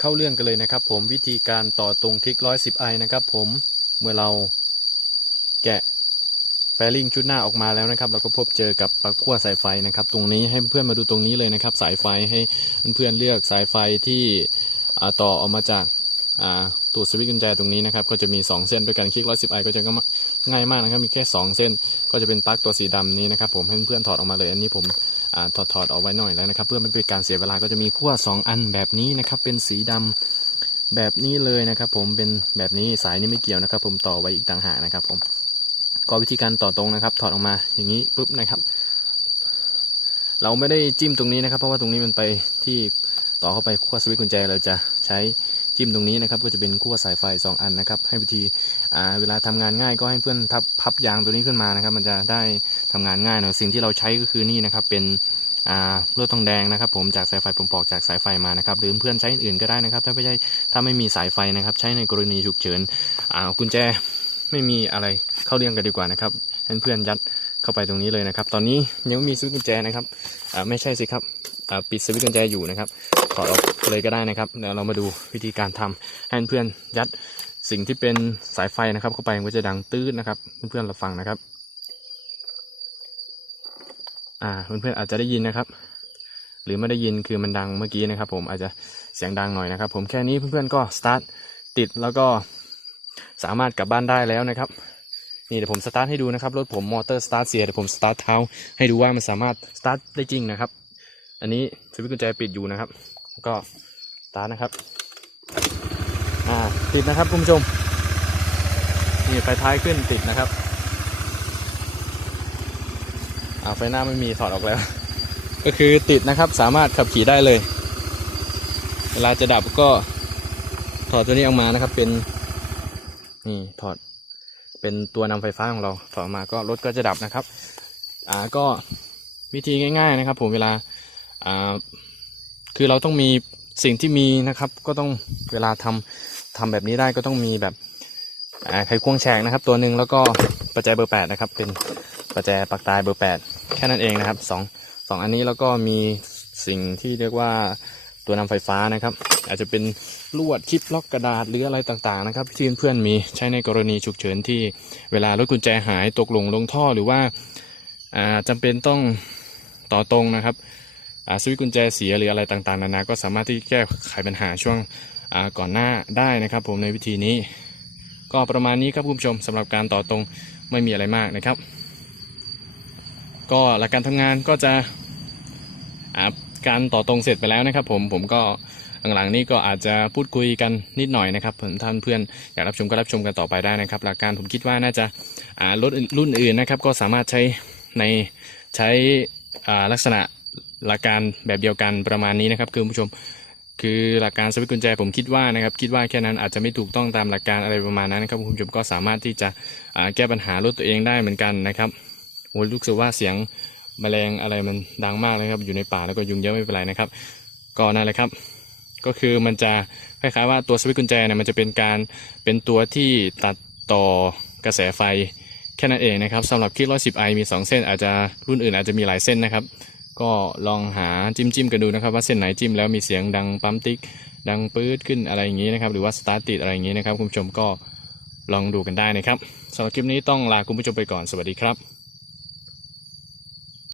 เข้าเรื่องกันเลยนะครับ ผมวิธีการต่อตรงคลิก 110i นะครับ ผมเมื่อเราแกะแฟลิงชุดหน้าออกมาแล้วนะครับเราก็พบเจอกับปลั๊กขั้วสายไฟนะครับ ตรงนี้ให้เพื่อนมาดูตรงนี้เลยนะครับ สายไฟให้เพื่อนเลือกสายไฟที่ต่อออกมาจาก ตัวสวิตช์กุญแจตรงนี้นะครับก็จะมี 2 เส้นด้วยกันคลิก 110i ก็จะง่ายมากนะครับมีแค่ 2 เส้นก็จะเป็นปลั๊กตัวสีดำนี้นะครับผมให้เพื่อนถอดออกมาเลยอันนี้ผมอถอดถอดเอาไว้หน่อยแล้วนะครับ เพื่อไม่เป็นการเสียเวลาก็จะมีขั้ว2 อันแบบนี้นะครับเป็นสีดำแบบนี้เลยนะครับผมเป็นแบบนี้สายนี้ไม่เกี่ยวนะครับ ผมต่อไว้อีกต่างหากนะครับ ผมก็วิธีการต่อตรงนะครับ ถอดออกมาอย่างนี้ปุ๊บนะครับ เราไม่ได้จิ้มตรงนี้นะครับ เพราะว่าตรงนี้มันไปที่ต่อเข้าไปขั้วสวิตช์กุญแจเราจะใช้ จิ้มตรงนี้นะครับก็จะเป็นขั้วสายไฟ 2 อันนะครับ ให้วิธีเวลาทำงานง่ายก็ให้เพื่อนทับพับยางตัวนี้ขึ้นมานะครับ มันจะได้ทำงานง่ายหน่อยสิ่งที่เราใช้ก็คือนี่นะครับเป็นลวดทองแดงนะครับ ผมจากสายไฟผมปอกจากสายไฟมานะครับ หรือเพื่อนใช้อื่นก็ได้นะครับ ถ้าไม่ใช่ถ้าไม่มีสายไฟนะครับ ใช้ในกรณีฉุกเฉินกุญแจไม่มีอะไรเข้าเรื่องกันดีกว่านะครับให้เพื่อนยัดเข้าไปตรงนี้เลยนะครับ ตอนนี้ยังไม่มีสวิตช์กุญแจนะครับไม่ใช่สิครับ ปิดสวิตช์กุญแจอยู่นะครับถอดออกเลยก็ได้นะครับเดี๋ยวเรามาดูวิธีการทำให้เพื่อนยัดสิ่งที่เป็นสายไฟนะครับ เข้าไปมันก็จะดังตื้นนะครับเพื่อนๆเราฟังนะครับอ่าเพื่อนๆอาจจะได้ยินนะครับ หรือไม่ได้ยินคือมันดังเมื่อกี้นะครับ ผมอาจจะเสียงดังหน่อยนะครับ ผมแค่นี้เพื่อนๆก็สตาร์ทติดแล้วก็สามารถกลับบ้านได้แล้วนะครับนี่เดี๋ยวผมสตาร์ทให้ดูนะครับรถผมมอเตอร์สตาร์ทเสียเดี๋ยวผมสตาร์ทเท้าให้ดูว่ามันสามารถสตาร์ทได้จริงนะครับ อันนี้สวิตช์กุญแจปิดอยู่นะครับ ก็ตาร์นะครับ อ่าติดนะครับคุณผู้ชมนี่ไฟท้ายขึ้นติดนะครับอ่าไฟหน้าไม่มีถอดออกแล้ว ก็คือติดนะครับสามารถขับขี่ได้เลย เวลาจะดับก็ถอดตัวนี้ออกมานะครับ เป็นนี่ถอดเป็นตัวนำไฟฟ้าของเราถอดออกมาก็รถก็จะดับนะครับ อ่าก็วิธีง่าย ๆ นะครับ ผมเวลา คือเราต้องมีสิ่งที่มีนะครับก็ต้องเวลาทำทำแบบนี้ได้ก็ต้องมีแบบไขควงแฉกนะครับ ตัวหนึ่งแล้วก็ประแจเบอร์แปดนะครับเป็นประแจปักตายเบอร์แปดแค่นั้นเองนะครับสองสองอันนี้แล้วก็มีสิ่งที่เรียกว่าตัวนำไฟฟ้านะครับ อาจจะเป็นลวดคลิปล็อกกระดาษหรืออะไรต่างๆนะครับที่เพื่อนๆมีใช้ในกรณีฉุกเฉินที่เวลารถกุญแจหายตกหลงลงท่อหรือว่าอ่าจำเป็นต้องต่อตรงนะครับ สวิตช์กุญแจเสียหรืออะไรต่างๆ นานาก็สามารถที่แก้ไขปัญหาช่วงก่อนหน้าได้นะครับ ผมในวิธีนี้ ก็ประมาณนี้ครับคุณผู้ชมสำหรับการต่อตรงไม่มีอะไรมากนะครับ ก็หลักการทำงานก็จะการต่อตรงเสร็จไปแล้วนะครับ ผมผมก็หลังๆนี้ก็อาจจะพูดคุยกันนิดหน่อยนะครับผมท่านเพื่อนอยากรับชมก็รับชมกันต่อไปได้นะครับ หลักการผมคิดว่าน่าจะรถรุ่นอื่นนะครับ ก็สามารถใช้ในใช้ลักษณะ หลักการแบบเดียวกันประมาณนี้นะครับคือคุณผู้ชม คือหลักการสวิตช์กุญแจผมคิดว่านะครับคิดว่าแค่นั้นอาจจะไม่ถูกต้องตามหลักการอะไรประมาณนั้นนะครับคุณผู้ชมก็สามารถที่จะแก้ปัญหารถตัวเองได้เหมือนกันนะครับโอ้ยรู้สึกว่าเสียงแมลงอะไรมันดังมากนะครับ อยู่ในป่าแล้วก็ยุงเยอะไม่เป็นไรนะครับ ก็นั่นแหละครับก็คือมันจะคล้ายๆว่าตัวสวิตช์กุญแจเนี่ยมันจะเป็นการเป็นตัวที่ตัดต่อกระแสไฟแค่นั้นเองนะครับสำหรับคลิป110 i มี 2 เส้นอาจจะรุ่นอื่นอาจจะมีหลายเส้นนะครับ ก็ลองหาจิ้มจิ้มๆกันดูนะครับ ว่าเส้นไหนจิ้มแล้วมีเสียงดังปั๊มติ๊ก ดังปื๊ดขึ้นอะไรอย่างนี้นะครับ หรือว่าสตาร์ทติดอะไรอย่างนี้นะครับ คุณผู้ชมก็ลองดูกันได้นะครับสำหรับคลิปนี้ต้องลาคุณผู้ชมไปก่อนสวัสดีครับ